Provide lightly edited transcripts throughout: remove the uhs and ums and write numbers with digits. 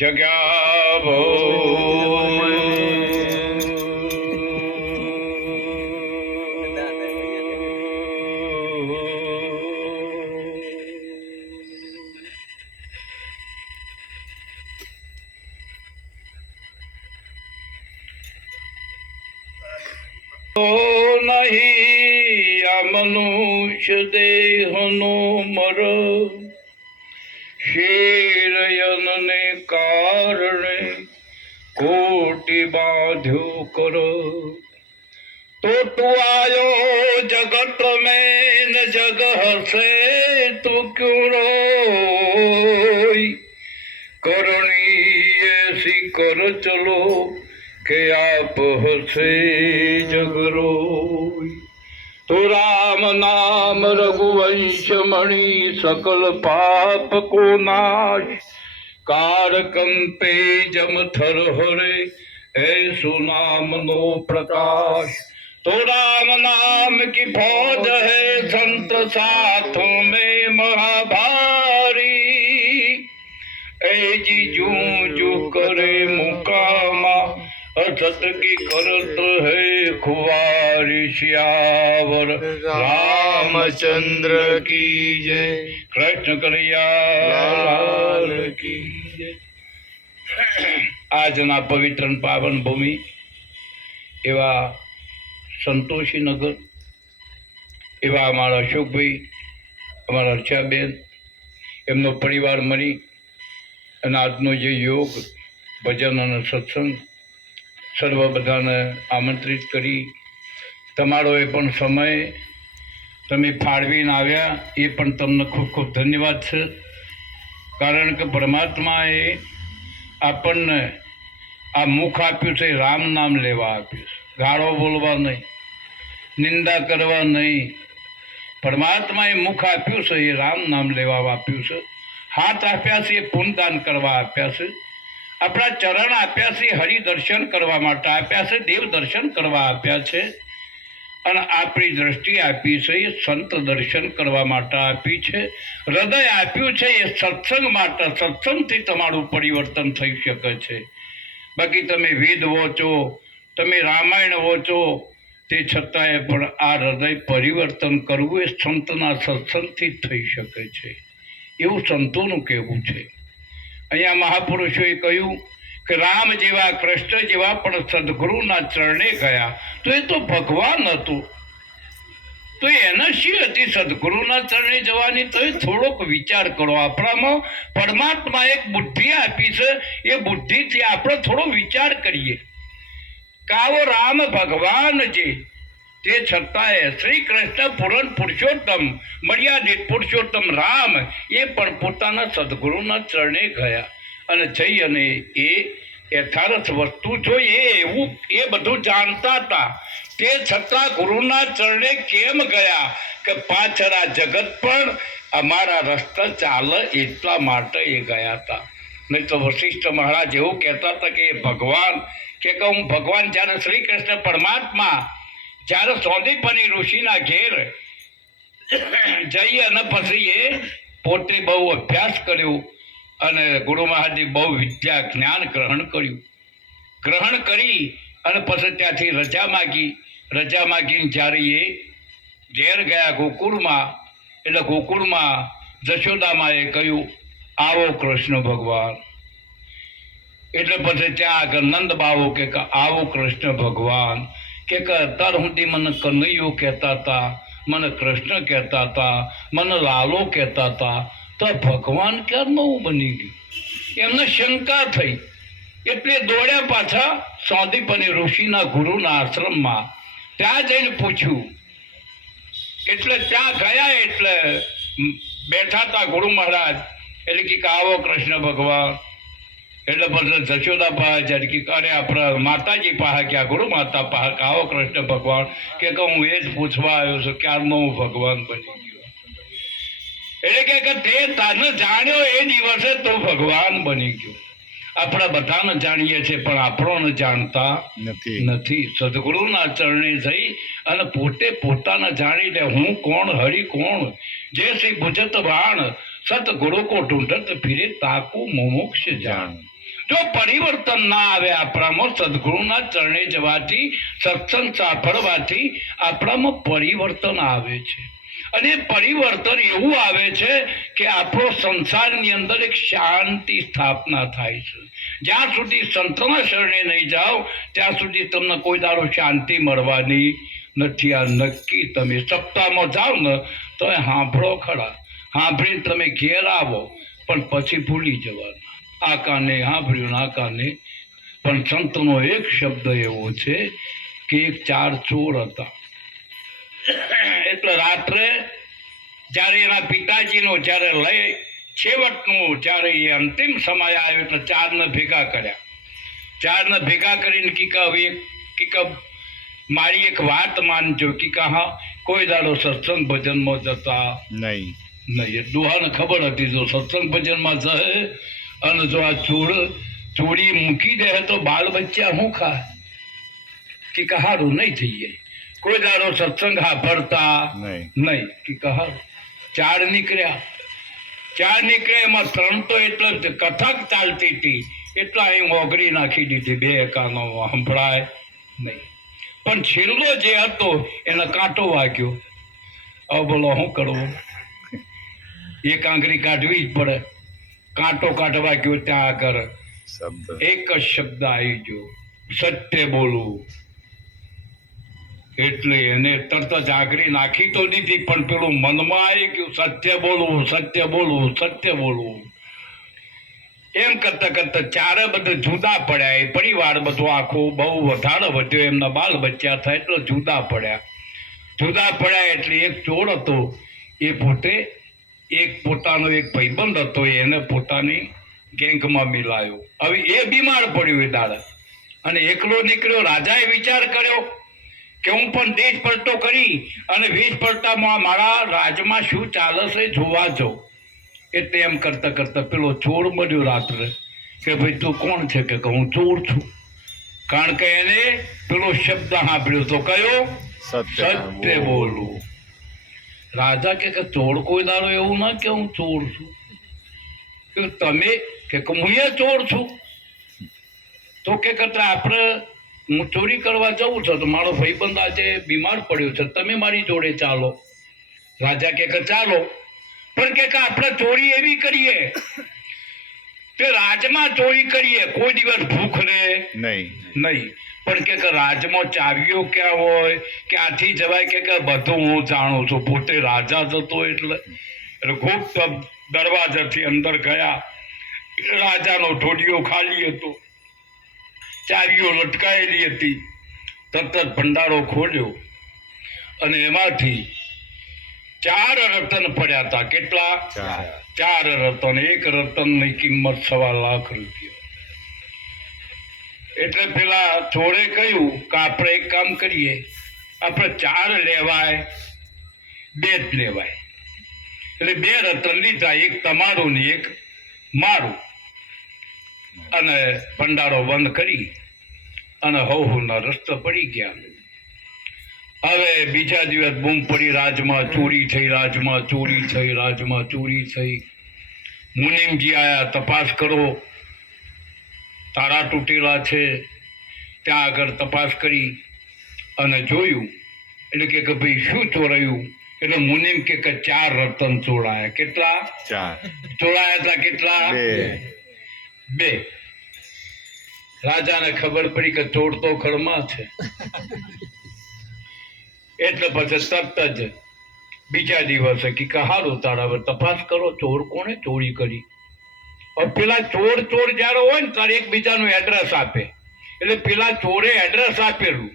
જગ્યા ભો નહીં આ મનુષ્ય દેહનો મર શેરયનને કારણે કોટી બાંધ્યો કર તો તું આયો જગત મેં ન જગ હસે તું ક્યું રોય કરણી એસી કર ચલો કે આપ હસે જગરોય તો રામ નામ રઘુવंश मणि सकल पाप को नाश कार कंपे जम थर हरे ऐसो नाम नो प्रकाश तो राम नाम की फौज है संत साथों में महाभारी ऐजी जू जू करे मुकामा असत की करत है खुवारी श्यावर रामचंद्र की जय कृष्ण कन्हैया की जय। આજના પવિત્ર પાવન ભૂમિ એવા સંતોષીનગર એવા અમારા અશોકભાઈ અમારા અર્ચાબેન એમનો પરિવાર મળી અને આજનો જે યોગ ભજન અને સત્સંગ સર્વ બધાને આમંત્રિત કરી તમારો એ પણ સમય તમે ફાળવીને આવ્યા એ પણ તમને ખૂબ ખૂબ ધન્યવાદ છે. કારણ કે પરમાત્માએ આપણને આ મુખ આપ્યું છે, રામ નામ લેવા આપ્યું છે, ગાળો બોલવા નહીં, નિંદા કરવા નહીં. પરમાત્માએ મુખ આપ્યું છે એ રામ નામ લેવા આપ્યું છે. હાથ આપ્યા છે એ પુણ્યદાન કરવા આપ્યા છે. આપણા ચરણ આપ્યા છે હરિદર્શન કરવા માટે આપ્યા છે, દેવ દર્શન કરવા આપ્યા છે. અને આપણી દ્રષ્ટિ આપી છે એ સંત દર્શન કરવા માટે આપી છે. હૃદય આપ્યું છે એ સત્સંગ માટે, સત્સંગથી તમારું પરિવર્તન થઈ શકે છે. બાકી તમે વેદ વાંચો, તમે રામાયણ વાંચો, તે છતાંય પણ આ હૃદય પરિવર્તન કરવું એ સંતના સત્સંગથી જ થઈ શકે છે, એવું સંતોનું કહેવું છે. અહીંયા મહાપુરુષોએ કહ્યું કે રામ જેવા કૃષ્ણ જેવા પણ સદગુરુના ચરણે ગયા તો એ તો ભગવાન હતું. તો એના શી હતી સદગુરુના ચરણે જવાની? તો એ થોડોક વિચાર કરો. આપણામાં પરમાત્મા એક બુદ્ધિ આપી છે, એ બુદ્ધિથી આપણે થોડો વિચાર કરીએ કે આવો રામ ભગવાન જે તે છતાંય શ્રી કૃષ્ણ પૂરણ પુરુષોત્તમ મર્યાદિત પુરુષોત્તમ રામ એ પણ પોતાના સદગુરુના ચરણે ગયા અને જઈ અને એ યથાર્થ વસ્તુ જોઈએ એવું એ બધું જાણતા હતા. તે છતાં ગુરુના ચરણે કેમ ગયા કે પાછળ આ જગત પણ અમારા રસ્તા ચાલે એટલા માટે એ ગયા હતા. નહીં તો વશિષ્ઠ મહારાજ એવું કહેતા હતા કે એ ભગવાન કે હું ભગવાન જ્યારે શ્રી કૃષ્ણ પરમાત્મા જ્યારે સોંદીપની ઋષિના ઘેર જઈ અને પછી એ પોતે બહુ અભ્યાસ કર્યો અને ગુરુ મહારાજે બહુ વિદ્યા જ્ઞાન ગ્રહણ કર્યું. ગ્રહણ કરી અને પછી ત્યાંથી રજા માગીને જ્યારે એ ઘેર ગયા ગોકુળમાં, એટલે ગોકુળમાં જશોદામાએ કહ્યું આવો કૃષ્ણ ભગવાન. એટલે પછી ત્યાં આગળ નંદ બાવો કે આવો કૃષ્ણ ભગવાન કે અત્યાર સુધી મને કનૈયો કહેતા હતા, મને કૃષ્ણ કહેતા હતા, મને લાલો કહેતા હતા, તો ભગવાન ક્યારનું બની ગયું? એમને શંકા થઈ એટલે દોડ્યા પાછા સોંદીપની ઋષિના ગુરુના આશ્રમમાં. ત્યાં જઈને પૂછ્યું. એટલે ત્યાં ગયા એટલે બેઠા હતા ગુરુ મહારાજ. એટલે કે આવો કૃષ્ણ ભગવાન. એટલે પછી જશોદા પાસે જ્યારે કે અરે આપણા માતાજી પાસે કે ગુરુ માતા પાસે કે આવો કૃષ્ણ ભગવાન કે હું એ જ પૂછવા આવ્યો છું ક્યારનો હું ભગવાન બની ગયો. એટલે કે તે તને જાણ્યો એ દિવસે તું ભગવાન બની ગયો. આપણે બધાને જાણીએ છીએ પણ આપણને જાણતા નથી. સદગુરુના ચરણે જઈ અને પોતે પોતાને જાણી લે હું કોણ, હરિ કોણ. जैसे बुझत बाण सतगुरु को ढूंढत फिरे ताकू मोमोक्ष जान। જો પરિવર્તન ના આવે આપણામાં, સદગુરુના ચરણે જવાથી, સત્સંગ સાંભળવાથી આપણામાં પરિવર્તન આવે છે. અને પરિવર્તન એવું આવે છે કે આપણો સંસારની અંદર એક શાંતિ સ્થાપના થાય છે. જ્યાં સુધી સંતના શરણે નહીં જાઓ ત્યાં સુધી તમને કોઈ દાડો શાંતિ મળવાની નથી. આ નક્કી. તમે સપ્તાહમાં જાઓ ને તો સાંભળો ખરા, સાંભળીને તમે ઘેર આવો પણ પછી ભૂલી જવાના. આ કાને સાંભળ્યું, આ કાને. પણ સંતનો એક શબ્દ એવો છે કે એક 4 ચોર હતા. એટલે રાત્રે જ્યારે એના પિતાજીનો જ્યારે લઈ છેવટનું જ્યારે એ અંતિમ સમય આવ્યો એટલે 4ને ભેગા કર્યા. 4ને ભેગા કરીને કીકા મારી એક વાત માનજો કે હા કોઈ દાડો સત્સંગ ભજનમાં જતા નહીં. એ દુહાને ખબર હતી જો સત્સંગ ભજનમાં જશે અને જો આ ચોરી મૂકી દે તો બાળ બચ્ચા શું ખાય કે કહારું નહીં થઈ જાય. કોઈ દાડો સત્સંગ સાંભળતા નહીં કે કહારું. 4 નીકળ્યા. 4 નીકળ્યા એમાં 3 તો એટલે કથક ચાલતી હતી એટલા અહીં ઓગળી નાખી દીધી. 2 કાનો સંભળાય નહીં. પણ છેલ્લો જે હતો એને કાંટો વાગ્યો. હવે બોલો શું કરવું? એક આંગળી કાઢવી જ પડે. કાંટો કાઢવા ગયો ત્યાં આગળ એક જ શબ્દ આવી ગયો, સત્ય બોલવું. એટલે એને તરત જ આંગળી નાખી તો દીધી પણ પેલું મનમાં આવી ગયું, સત્ય બોલવું, સત્ય બોલવું, સત્ય બોલવું. એમ કરતા કરતા 4 બધે જુદા પડ્યા. એ પરિવાર બધો આખો બહુ વધારે વધ્યો. એમના બાલ બચ્ચા થાય એટલે જુદા પડ્યા. જુદા પડ્યા એટલે એક ચોર હતો એ પોતે એક પોતાનો એક ભાઈબંધ હતો એને પોતાની ગેંગમાં મિલાયો. હવે એ બીમાર પડ્યો એ દાડા અને એકલો નીકળ્યો. રાજાએ વિચાર કર્યો કે હું પણ દેશ પલટો કરી અને 20 પલટામાં મારા રાજમાં શું ચાલે છે જોવા જાઉં. એટલે એમ કરતા કરતા પેલો ચોર મળ્યો રાત્રે કે ભાઈ તું કોણ છે? કે હું ચોર છું. કારણ કે એને પેલો શબ્દ સાંભળ્યો તો કયો? સત્ય બોલવું. રાજા કે ચોર કોઈ દાડો એવું ના કે હું ચોર છું. કે તમે કે હું એ ચોર છું. તો કે આપણે હું ચોરી કરવા જવું છું તો મારો ભાઈબંધ આજે બીમાર પડ્યો છે, તમે મારી જોડે ચાલો. રાજા કે ચાલો. પણ કે આપણે ચોરી એવી કરીએ કે રાજમાં ચોરી કરીએ, કોઈ દિવસ ભૂખ રહે નહીં. પણ કે રાજમાં ચાવીઓ ક્યાં હોય, ક્યાંથી જવાય? કે બધું હું જાણું છું. પોતે રાજા જ હતો એટલે ગુપ્ત દરવાજાથી અંદર ગયા. રાજાનો ઢોડિયો ખાલી હતો, ચાવીઓ લટકાયેલી હતી. તરત જ ભંડારો ખોલ્યો અને એમાંથી 4 રતન પડ્યા હતા. કેટલા? 4 રતન. એક રતનની કિંમત 1.25 લાખ રૂપિયા. એટલે પેલા ચોરે કહ્યું કે આપણે એક કામ કરીએ, આપણે 4 લેવાય, 2 જ લેવાય. એટલે 2 રતન લીધા, એક તમારું ને એક મારું. અને ભંડારો બંધ કરી અને હવના રસ્તો પડી ગયા. હવે બીજા દિવસ બૂમ પડી, રાજમાં ચોરી થઈ, રાજમાં ચોરી થઈ, રાજમાં ચોરી થઈ. મુનિમજી આયા, તપાસ કરો, તાળા તૂટેલા છે. ત્યાં આગળ તપાસ કરી અને જોયું. એટલે કે ભાઈ શું ચોરાયું? એટલે મુનિમ કે 4 રતન ચોરાયા. કેટલા ચોરાયા હતા? કેટલા? 2. રાજાને ખબર પડી કે ચોર તો ઘરમાં છે. એટલે પછી તરત જ બીજા દિવસે કે હારું તારા તપાસ કરો, ચોર કોણે ચોરી કરી. પેલા ચોર જયારે હોય ને ત્યારે એકબીજાનું એડ્રેસ આપે. એટલે પેલા ચોરે એડ્રેસ આપેલું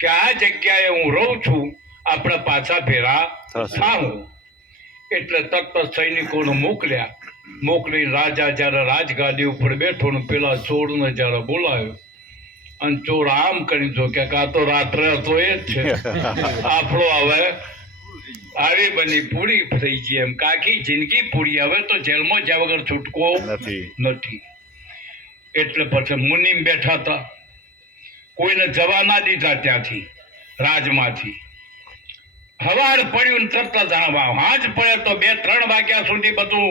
કે આ જગ્યાએ હું રહું છું, આપણે પાછા ભેરા થાવું. એટલે તરત સૈનિકોને મોકલ્યા. મોકલી રાજા જયારે રાજગાદી ઉપર બેઠો ને પેલા ચોરને જયારે બોલાવ્યો અને ચોર આમ કરી જો કે આ તો રાત્રે હતો એ જ છે, આપણો હવે આવી બની પૂરી થઈ ગઈ. એમ કાકી જિંદગી પૂરી, હવે તો જેલમાં જ્યાં વગર છૂટકો નથી. એટલે પછી મુનિમ બેઠા હતા, કોઈને જવા ના દીધા ત્યાંથી રાજમાંથી. હવાર પડ્યું ને તરત જ હાજ પડે તો 2-3 વાગ્યા સુધી બધું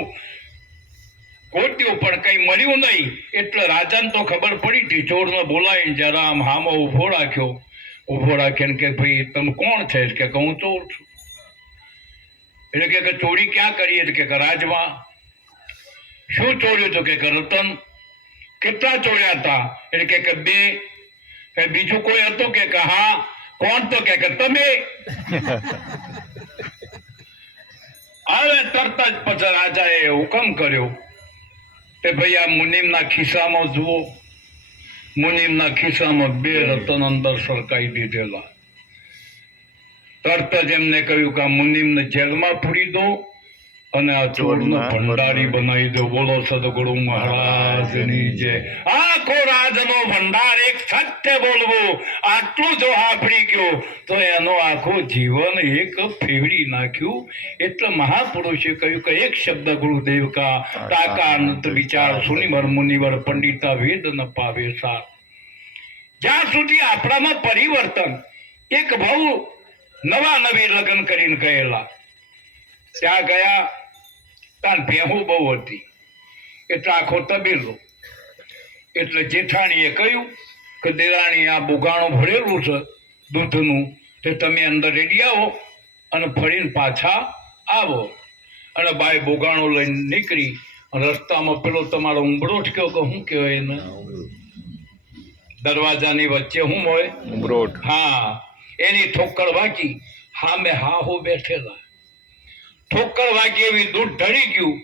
ગોત્યું પણ કઈ મળ્યું નહીં. એટલે રાજાને તો ખબર પડી હતી. ચોરને બોલાવીને જરા આમ હામો ઊભો રાખ્યો કે ભાઈ તમે કોણ છે? કે હું ચોર છું. એટલે કે ચોરી ક્યાં કરીએ? કે રાજમાં. શું ચોર્યું હતું? કે રતન. કેટલા ચોર્યા હતા? એટલે કે 2. બીજું કોઈ હતું? કે હા. કોણ? તો કે તમે. હવે તરત જ પછી રાજાએ હુકમ કર્યો કે ભાઈ આ મુનિમના ખિસ્સામાં જુઓ. મુનિમના ખિસ્સામાં 2 રતન અંદર સરકાઈ દીધેલા. તરત જ એમને કહ્યું કે આ મુનિમને જેલમાં પૂરી દો અને આ ચોરનો ભંડારી બનાવી દો. બોલો સદગુરુ મહારાજની જય. આખો રાજનો ભંડાર એક સત્ય બોલવું આટલું જો સાંભળી ગયો તો એનો આખું જીવન એક ફેરવી નાખ્યું. એટલે મહાપુરુષે કહ્યું કે એક શબ્દ ગુરુદેવ કા તાકાંત વિચાર સુનિવર મુનિવર પંડિતા વેદ ન પાવે સાર. જ્યાં સુધી આપણામાં પરિવર્તન એક બહુ નવા નવી લગ્ન કરીને ગયેલા. ત્યાં ગયા ત્યાં ભેહું બહુ હતી એટલે આખો તબેલો. એટલે જેઠાણીએ કહ્યું કે દેરાણી આ બુગાણું ભરેલું છે દૂધનું, તે તમે અંદર રેડી આવો અને ફરીને પાછા આવો. અને બાઈ બુગાણું લઈને નીકળી. રસ્તામાં પેલો તમારો ઉંબરોટ કયો કે શું કહેવાય એને? દરવાજાની વચ્ચે શું હોય? ઉંબરોટ. હા, એની ઠોકર વાગી. સામે હાહુ બેઠેલા. ઠોકર વાગી એવી દૂધ ઢળી ગયું.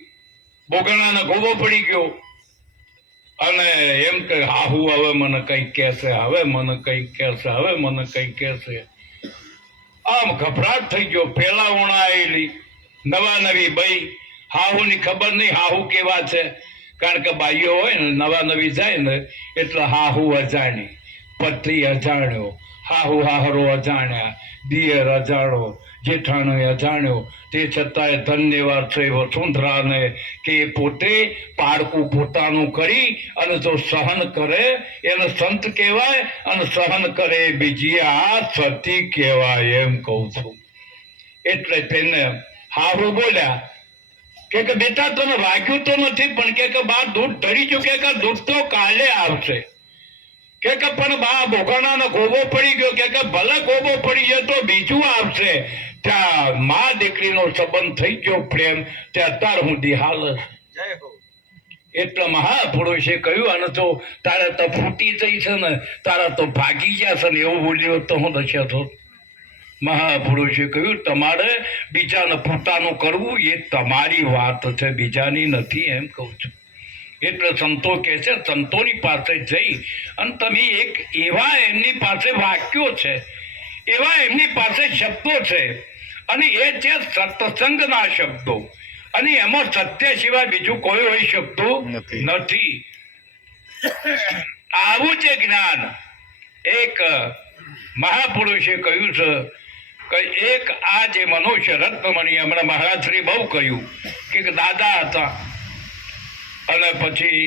બોગણાને ગોબો પડી ગયો અને એમ કે હાહુ હવે મને કઈ કહેશે, હવે મને કઈ કહેશે, હવે મને કઈ કહેશે. આમ ગભરાટ થઈ ગયો. પેલા ઉણા આવેલી નવા નવી બઈ. હાહુની ખબર નહીં હાહુ કેવા છે, કારણ કે બાઈઓ હોય ને નવા નવી જાય ને એટલે હાહુ અજાણી, પતિ અજાણ્યો, હાહુ હાહરો અજાણ્યા, દિયર અજાણો, જેઠાણો અજાણ્યો. તે છતાંય ધન્યવાદ છે વસુંધરાને કે પોતે પારકું પોતાનું કરી અને જો સહન કરે એને સંત કહેવાય અને સહન કરે બીજી આ સતી કહેવાય એમ કહું છું. એટલે તેને હાહુ બોલ્યા કે બેટા તને વાગ્યું તો નથી પણ કે બા દૂધ ઢળી ચૂકે કે દૂધ તો કાલે આવશે. કે પણ બા બોગાણાનો ગોબો પડી ગયો. કે ભલે ગોબો પડી ગયો તો બીજું આવશે. ત્યાં મા દીકરીનો સંબંધ થઈ ગયો પ્રેમ તે અત્યાર સુધી હાલ. એટલે મહાપુરુષે કહ્યું અને તો તારે તો ફૂટી જઈ છે ને, તારા તો ભાગી ગયા છે ને એવું બોલ્યો તો હું દશા થો. મહાપુરુષે કહ્યું તમારે બીજાને પોતાનું કરવું એ તમારી વાત છે, બીજાની નથી એમ કહું છું. એટલે સંતો કહે છે સંતોની પાસે જઈ અને તમે એક એવા એમની પાસે વાક્યો છે, એવા એમની પાસે શબ્દો છે અને એ છે સત્સંગના શબ્દો અને એમાં સત્ય સિવાય બીજું કોઈ હોઈ શકતું નથી. આવું છે જ્ઞાન. એક મહાપુરુષે કહ્યું છે કે એક આ જે મનુષ્ય રત્નમણી હમણાં મહારાજ શ્રી બહુ કહ્યું કે દાદા હતા અને પછી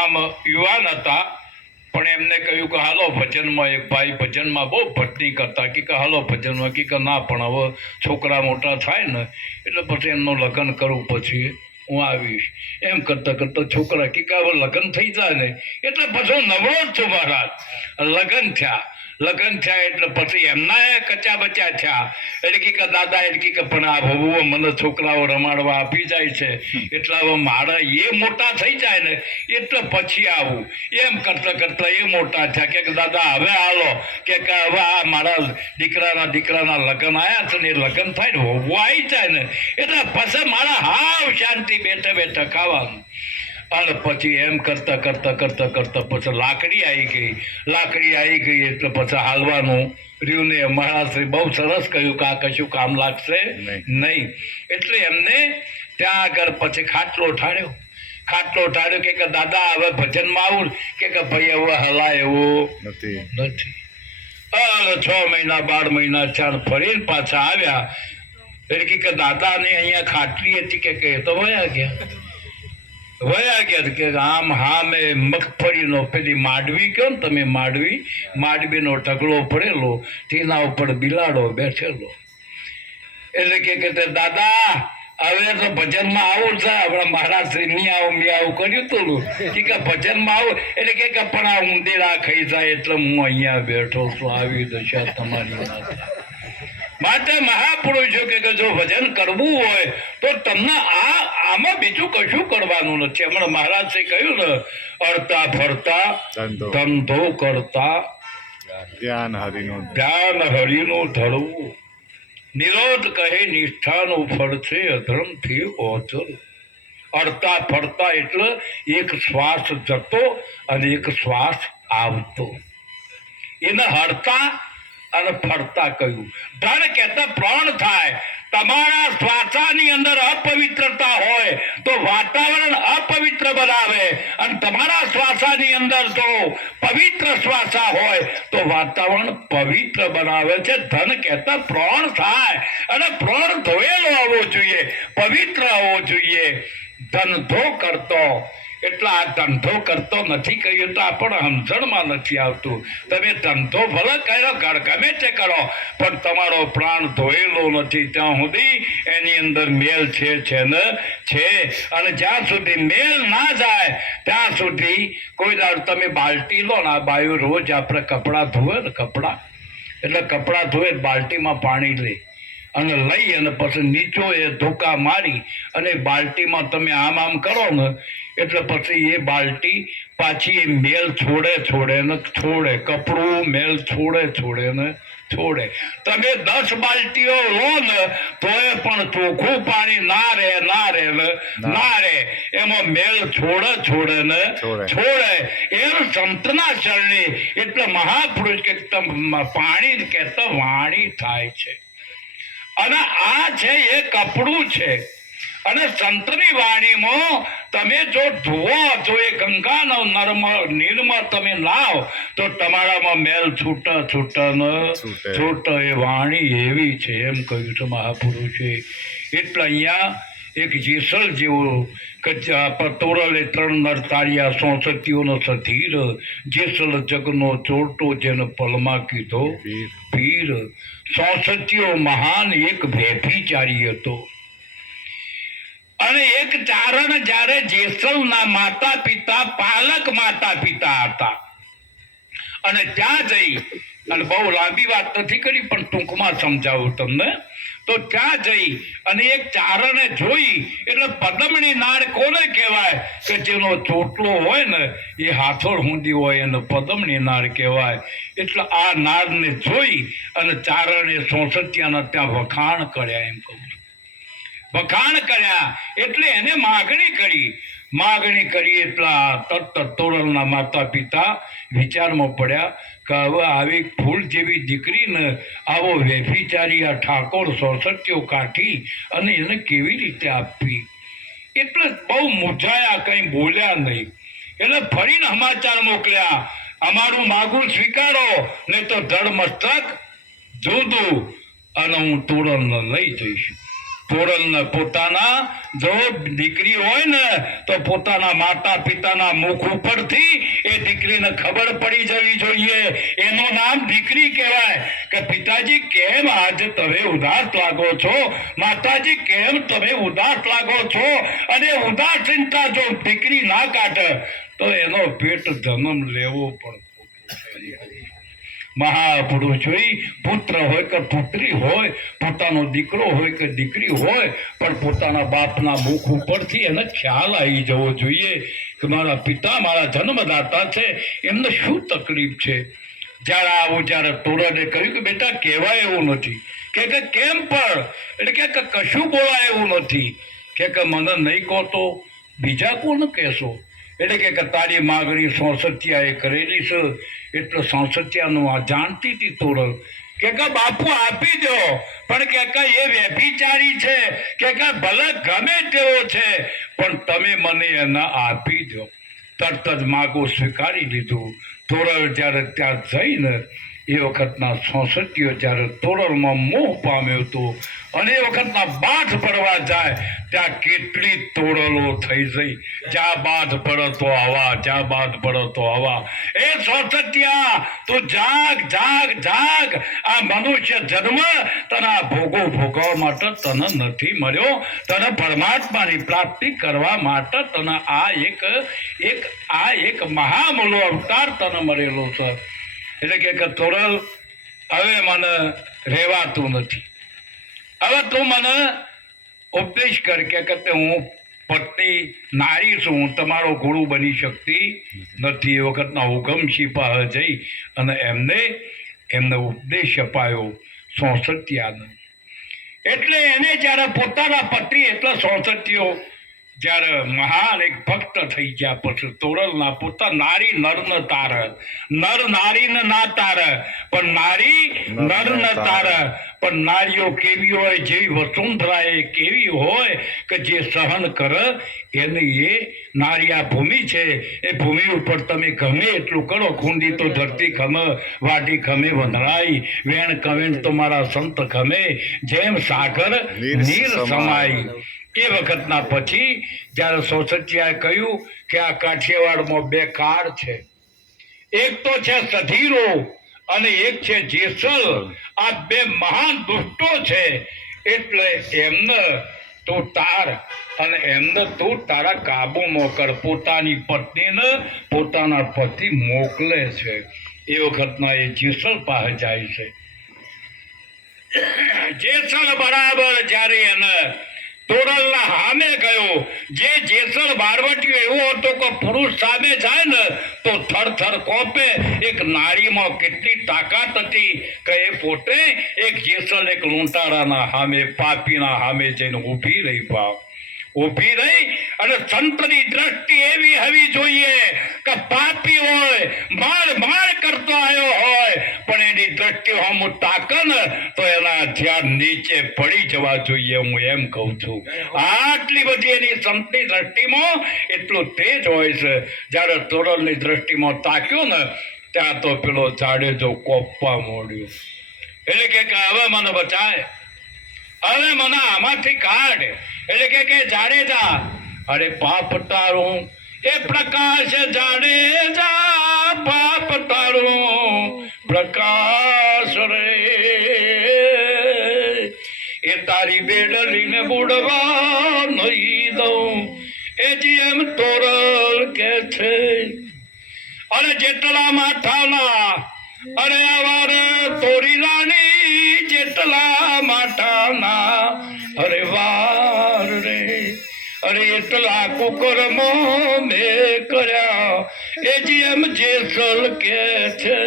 આમ યુવાન હતા પણ એમને કહ્યું કે હાલો ભજનમાં. એક ભાઈ ભજનમાં બહુ ભટની કરતા કે હાલો ભજનમાં. કે ના પણ હવે છોકરા મોટા થાય ને એટલે પછી એમનું લગ્ન કરું પછી હું આવીશ. એમ કરતાં કરતાં છોકરા કે હવે લગ્ન થઈ જાય ને એટલે પછી હું નવરો જ છું મહારાજ. લગ્ન થયા એટલે પછી એમના કચા બચા થયા. એટલે કે દાદા એટલે કે પણ આ બહુ મને છોકરાઓ રમાડવા આપી જાય છે એટલે હવે મારા એ મોટા થઈ જાય ને એટલે પછી આવું. એમ કરતાં કરતાં એ મોટા થયા કે દાદા હવે હાલો કે હવે આ મારા દીકરાના લગ્ન આવ્યા છે ને એ લગ્ન થાય ને હોવું આવી જાય ને એટલે પછી મારા હાવ શાંતિ બેઠા બેઠા ખાવાનું. અને પછી એમ કરતાં પછી લાકડી આવી ગઈ એટલે પછી હાલવાનું રહ્યું ને. મહારાજશ્રી બહુ સરસ કહ્યું કે આ કશું કામ લાગશે નહીં. એટલે એમને ત્યાં આગળ પછી ખાટલો ઠાળ્યો કે દાદા હવે ભજનમાં આવું કે ભાઈ હવે હલાય એવું નથી. 6 મહિના 12 મહિના ચાર ફરીને પાછા આવ્યા. એટલે કે દાદાને અહીંયા ખાટલી હતી કે તો વયા ગયા કે આમ હા મેં મગફળીનો પેલી માંડવી કહો ને તમે, માંડવીનો ઢગલો પડેલો તેના ઉપર બિલાડો બેઠેલો. એટલે કે દાદા હવે તો ભજનમાં આવું છે. હમણાં મહારાજ શ્રી ની આવું મેં આવું કર્યું હતું કે ભજનમાં આવું એટલે કે પણ આ ઉંદેડા ખાઈ જાય એટલે હું અહીંયા બેઠો છું. આવી દશા તમારી માટે મહાપુરુષો કે જો ભજન કરવું હોય તો તમને આમાં બીજું કશું કરવાનું નથી. હમણાં મહારાજે કહ્યું ને, અડતા ફરતા ધંધો કરતા ધ્યાન હરિનું ધરવું. નિરોધ કહે નિષ્ઠાનું ફળ છે અધર્મથી ઓછળ. અડતા ફરતા એટલે એક શ્વાસ જતો અને એક શ્વાસ આવતો, એને હડતા અને ફરતા કહ્યું. ધન કહેતા પ્રાણ થાય. તમારા શ્વાસાની અંદર અપવિત્રતા હોય તો વાતાવરણ અપવિત્ર બનાવે, અને તમારા શ્વાસાની અંદર જો પવિત્ર શ્વાસા હોય તો વાતાવરણ પવિત્ર બનાવે છે. ધન કહેતા પ્રાણ થાય, અને પ્રાણ ધોયેલો આવવો જોઈએ, પવિત્ર આવવો જોઈએ. ધંધો કરતો એટલે આ ધંધો કરતો નથી કહ્યું તો આપણને સમજણમાં નથી આવતું. તમે ધંધો ભલે કર્યો, ગમે તે કરો, પણ તમારો પ્રાણ ધોયેલો નથી ત્યાં સુધી એની અંદર મેલ છે ને છે. અને જ્યાં સુધી મેલ ના જાય ત્યાં સુધી કોઈ દાડ તમે બાલટી લો ને, આ બાયું રોજ આપણે કપડાં ધોવે ને, કપડાં એટલે કપડાં ધોવે બાલટીમાં પાણી લે અને લઈ અને પછી નીચો એ ધોકા મારી અને બાલટીમાં તમે આમ કરો ને એટલે પછી એ બાલટી પાછી એ મેલ છોડે ને છોડે, કપડું મેલ છોડે ને છોડે. તમે 10 બાલટીઓ લો ને તો એ પણ ચોખ્ખું પાણી ના રહે, એમાં મેલ છોડે ને છોડે. એમ સંતના શરણે એટલે મહાપુરુષ કે પાણી કહેતા વાણી થાય છે. અને આ છે એ કપડું છે. અને સંતની વાણીમાં તમે જો ધોવો, જો એ ગંગાનો નિર્મળ તમે લાવ તો તમારામાં મેલ છૂટ એ વાણી એવી છે એમ કહ્યું છે મહાપુરુષે. એટલે અહીંયા એક જેસલ જેવો તોરલે 3 નર તાર્યા, 64નો સધીર, જેસલ જગનો ચોરટો જેને પલમાં કીધો પીર. 64 મહાન એક વ્યભિચારી હતો. અને એક ચારણ જ્યારે જેસલના માતા પિતા પાલક માતા પિતા હતા, અને ત્યાં જઈ, અને બહુ લાંબી વાત નથી કરી પણ ટૂંકમાં સમજાવું તમને, તો ત્યાં જઈ અને એક ચારણે જોઈ એટલે પદમણી નાળ કોને કહેવાય કે જેનો ચોટલો હોય ને એ હાથોડ ઊંધી હોય એને પદમણી નાળ કહેવાય. એટલે આ નાળને જોઈ અને ચારણે 64ના ત્યાં વખાણ કર્યા. એમ કહું વખાણ કર્યા એટલે એને માગણી કરી એટલા તરત તોરલના માતા પિતા વિચારમાં પડ્યા કે હવે આવી ફૂલ જેવી દીકરીને આવો વ્યભિચારી આ ઠાકોર 64 કાઢી અને એને કેવી રીતે આપવી. એટલે બહુ મૂંઝાયા, કંઈ બોલ્યા નહીં. એટલે ફરીને સમાચાર મોકલ્યા, અમારું માગું સ્વીકારો ને તો ધડ મસ્તક જોધું અને હું તોરલને લઈ જઈશ. તોરલને પોતાના જો દીકરી હોય ને તો પોતાના માતા પિતાના મુખ ઉપરથી એ દીકરીને ખબર પડી જવી જોઈએ. એનું નામ દીકરી કહેવાય કે પિતાજી કેમ આજે તમે ઉદાસ લાગો છો, માતાજી કેમ તમે ઉદાસ લાગો છો. અને ઉદાસીનતા જો દીકરી ના કાઢે તો એનો પેટ જન્મ લેવો પણ મહાપુરુષ હોય, પુત્ર હોય કે પુત્રી હોય, પોતાનો દીકરો હોય કે દીકરી હોય, પણ પોતાના બાપના મુખ ઉપરથી એને ખ્યાલ આવી જવો જોઈએ કે મારા પિતા મારા જન્મદાતા છે, એમને શું તકલીફ છે. જ્યારે તોરલે કહ્યું કે બેટા કહેવાય એવું નથી. કે કેમ પણ એટલે કે કશું બોલાય એવું નથી. કે મને નહીં કહો તો બીજા કોને કહેશો. એટલે કે તારી માગણી 64એ કરેલી છે. એટલે 64નું આ જાણતી હતી તોરલ કે બાપુ આપી દો, પણ કે એ વ્યભિચારી છે કે ભલે ગમે તેવો છે પણ તમે મને એને આપી દો. તરત જ માગું સ્વીકારી લીધું. તોરલ જ્યારે ત્યાં જઈને એ વખતના સંસદીઓ જ્યારે તોરલમાં મોહ પામ્યો હતો અને એ વખતના બાથ પડવા જાય ત્યાં કેટલી તોરલો થઈ જઈ. જ્યાં બાથ પડો તો હવા, જ્યાં બાથ પડો તો હવા. એ સંસદિયા તું જાગ જાગ જાગ. આ મનુષ્ય જન્મ તને ભોગો ભોગવવા માટે તને નથી મળ્યો. તને પરમાત્માની પ્રાપ્તિ કરવા માટે તને આ એક મહામૂલો અવતાર તને મળેલો છે. એટલે કે તોરલ હવે મને રહેવાતું નથી. હવે તું મને ઉપદેશ કર કે હું પત્ની નારી છું, હું તમારો ગુરુ બની શકતી નથી. એ વખતના હુકમસિંહ પાસે જઈ અને એમને ઉપદેશ અપાયો સોંસઠિયાનો. એટલે એને જ્યારે પોતાના પત્ની એટલે સોંસઠિયો જ્યારે મહાન એક ભક્ત થઈ ગયા પછી તોરલના પોતા નારી નરને તારે, નર નારીને ના તારે, પણ નારી નરને તારે. પણ નારીઓ કેવી હોય, જેવી વસુંધરા એ કેવી હોય કે જે સહન કરે એની એ નારી. આ ભૂમિ છે, એ ભૂમિ ઉપર તમે ગમે એટલું કરો. ખૂંદી તો ધરતી ખમે, વાટી ખમે વંદરાઈ, વેણ કવેણ તો મારા સંત ખમે, જેમ સાગર નીર સમાઈ. એ વખતના પછી જ્યારે સોસઠિયાએ કહ્યું કે આ કાઠિયાવાડમાં બે કાળ છે, એક તો છે સધીરો અને એક છે જેસલ. આ બે મહાન દુષ્ટો છે, એટલે એમને તું તાર અને એમને તું તારા કાબુમાં કર. પોતાની પત્નીને પોતાના પતિ મોકલે છે. એ વખતના એ જેસલ પાસે જાય છે. જેસલ બરાબર જ્યારે એને તોરલના સામે ગયો, જે જેસલ બારવટીયો એવો હતો કે પુરુષ સામે જાય ને તો થર કોપે. એક નારીમાં કેટલી તાકાત હતી કે એ પોતે એક જેસલ એક લૂંટારાના સામે, પાપીના સામે જઈને ઊભી રહી. ઊભી રહી અને સંતની દ્રષ્ટિ એવી હોવી જોઈએ કે પાપી હોય, માર કરતો આવ્યો હોય, પણ એની દ્રષ્ટિ હમ તાકે ને તો એના ધ્યાન નીચે પડી જવા જોઈએ. હું એમ કહું છું, આટલી બધી એની સંતની દ્રષ્ટિમાં એટલું તેજ હોય છે. જ્યારે તોરલની દ્રષ્ટિમાં તાક્યો ને ત્યાં તો પેલો જાડેજો કોપવા મોડ્યો. એટલે કે હવે મને બચાય, હવે મને આમાંથી કાઢ. એટલે કે જાડેજા, અરે પાપ તારું એ પ્રકાશ જાડેજા, પાપ તારું પ્રકાશ રે, એ તારી બેડલીને બુડવા નહીં દઉં. એ જેમ તોરલ કે છે અને જેટલા માથાના અરે અવારે તોરી રાણી, જેટલા માથાના અરે વાર રે, અરે એટલા કુકરમો મેં કર્યા. એ જેમ જેસલ કે છે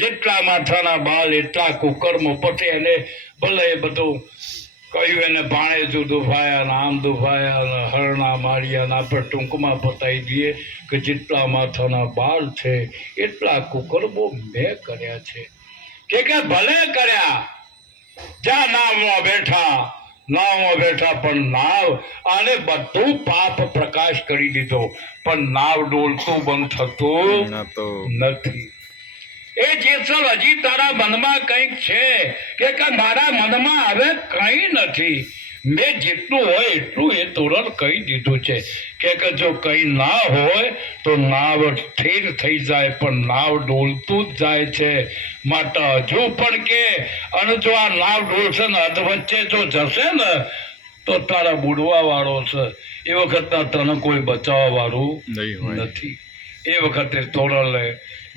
જેટલા માથાના બાલ એટલા કુકરમો. પછી એને ભલે એ બધું કહ્યું, એને ભાણેજુ દુભાયા, નામ દુભાયા, હરણા માર્યા. આપણે ટૂંકમાં બતાવી દઈએ કે જેટલા માથાના બાલ છે એટલા કુકરમો મેં કર્યા છે. કે ભલે કર્યા. જ્યાં નાવમાં બેઠા પણ નાવ આને બધું પાપ પ્રકાશ કરી દીધો, પણ નાવ ડોલતું બંધ થતું નથી. એ જેસલ હજી તારા મનમાં કંઈક છે કે મારા મનમાં હવે કંઈ નથી. મેં જેટલું હોય એટલું એ તોરલ કહી દીધું છે કે જો કંઈ ના હોય તો નાવ સ્થિર થઈ જાય, પણ નાવ ડોલતું જ જાય છે. માટે હજુ પણ કે અને જો આ નાવ ડોલશે ને અધ વચ્ચે જો જશે ને તો તારા બુડવા વાળો છે. એ વખતના તને કોઈ બચાવવા વાળું નથી. એ વખતે તોરલે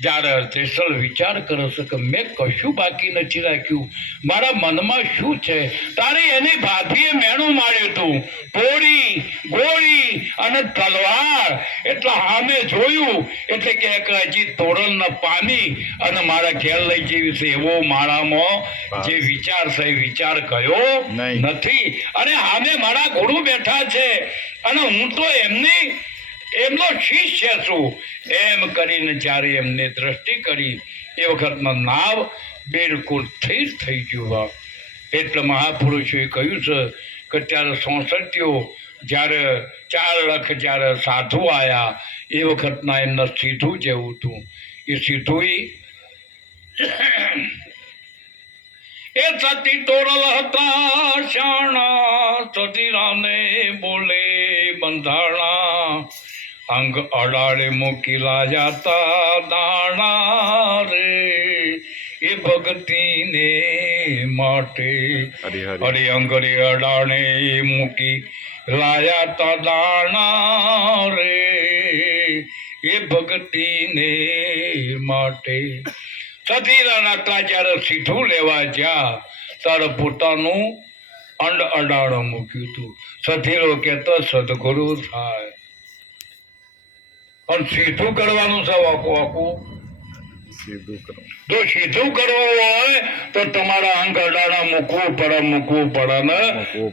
જ્યારે જેસલ વિચાર કરે છે કે મેં કશું બાકી નથી રાખ્યું, મારા મનમાં શું છે. તારે એની ભાભીએ મેણું માર્યું હતું, પોળી ગોળી અને તલવાર. એટલે સામે જોયું એટલે કે હજી તોરલને પામી અને મારા ઘેર લઈ જેવી છે એવો મારામાં જે વિચાર છે એ વિચાર ગયો નથી. અને સામે મારા ગુરુ બેઠા છે અને હું તો એમનો શિષ્ય છું. એમ કરીને જ્યારે એમને દ્રષ્ટિ કરી એ વખતમાં નાવ બિલકુલ સ્થિર થઈ ગયું. એટલે મહાપુરુષોએ કહ્યું છે કે ત્યારે સોંસઠીઓ જ્યારે 4 લાખ જ્યારે સાધુ આવ્યા એ વખતના એમને સીધું જેવું હતું. એ સીધું એ સતી તોરલ હતા શાણા, સતીરાને બોલે બંધાણા, અંગ અડાડે મૂકી લાજાતા દાણા રે, એ ભક્તિને માટે અરે અંગરે અડાડે મૂકી લાજાતા દાણા રે, એ ભક્તિને માટે. સતીરાના તા જ્યારે સીધું લેવા જ્યાં ત્યારે પોતાનું અંડ અડાડો મૂક્યું હતું. સતીરો કહેતો સદગુરુ થાય, પણ સીધું કરવાનું છે. વાકું જો સીધું કરવું હોય તો તમારા અંગ અડાડા મૂકવું પડે ને.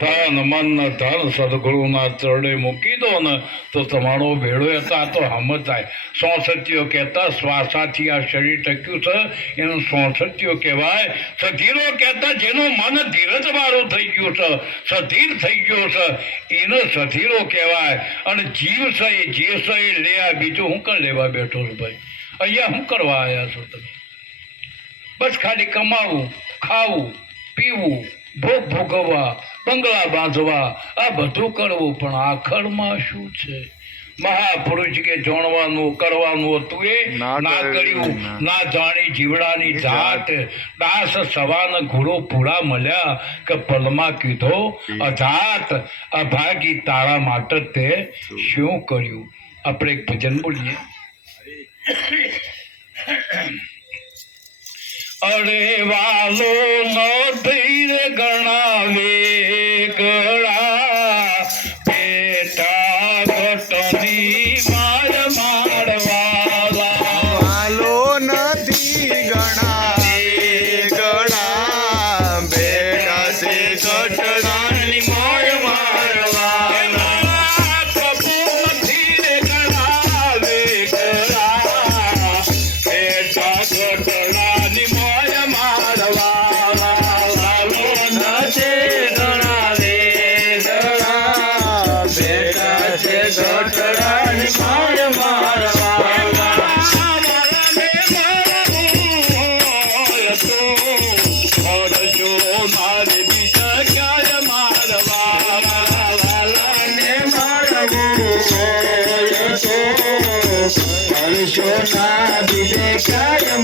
ધન મન ધન સદગુરુના ચરણે મૂકી દો ને તો તમારો ભેળો હતા તો હમ થાય. સોસતીઓ કહેતા શ્વાસાથી આ શરીર ટક્યું છે એનું સોસતીઓ કહેવાય. સધીરો કહેતા જેનું મન ધીરજ વાળું થઈ ગયું છે, સધીર થઈ ગયો છે, એને સધીરો કહેવાય. અને જીવ છે એ જે છે એ લે, આ બીજું હું કણ લેવા બેઠો છું ભાઈ? અહીંયા શું કરવા આવ્યા છો તમે? બસ ખાલી કમાવું, ખાવું, પીવું, ભોગ ભોગવવા, બંગલા બાંધવા, આ બધું કરવું, પણ આખરમાં શું છે? મહાપુરુષ કે જાણવાનું કરવાનું હતું એ ના કર્યું. ના જાણી જીવડાની જાત, દાસ સવાન ઘોડો પૂરા મળ્યા કે પલમાં કીધો અજાત, અભાગી તારા માટે તે શું કર્યું? આપણે એક ભજન બોલીએ. અરે વાલો નથી રે ગણાવે ગળા, પેટા ઘટની માર મારવાલા, વાલો નથી ગણાવે ગળા, બેટા છે ઘટનાની મોય મારવાલા, કબુ નથી રે ગણાવે ગળા, પેટા ઘટનાની મોય મારવાલા, વાલો નથી ગણાવે ગળા, બેટા છે ઘટનાની મોય મારવાલા, સોના બીજે ક્યાંય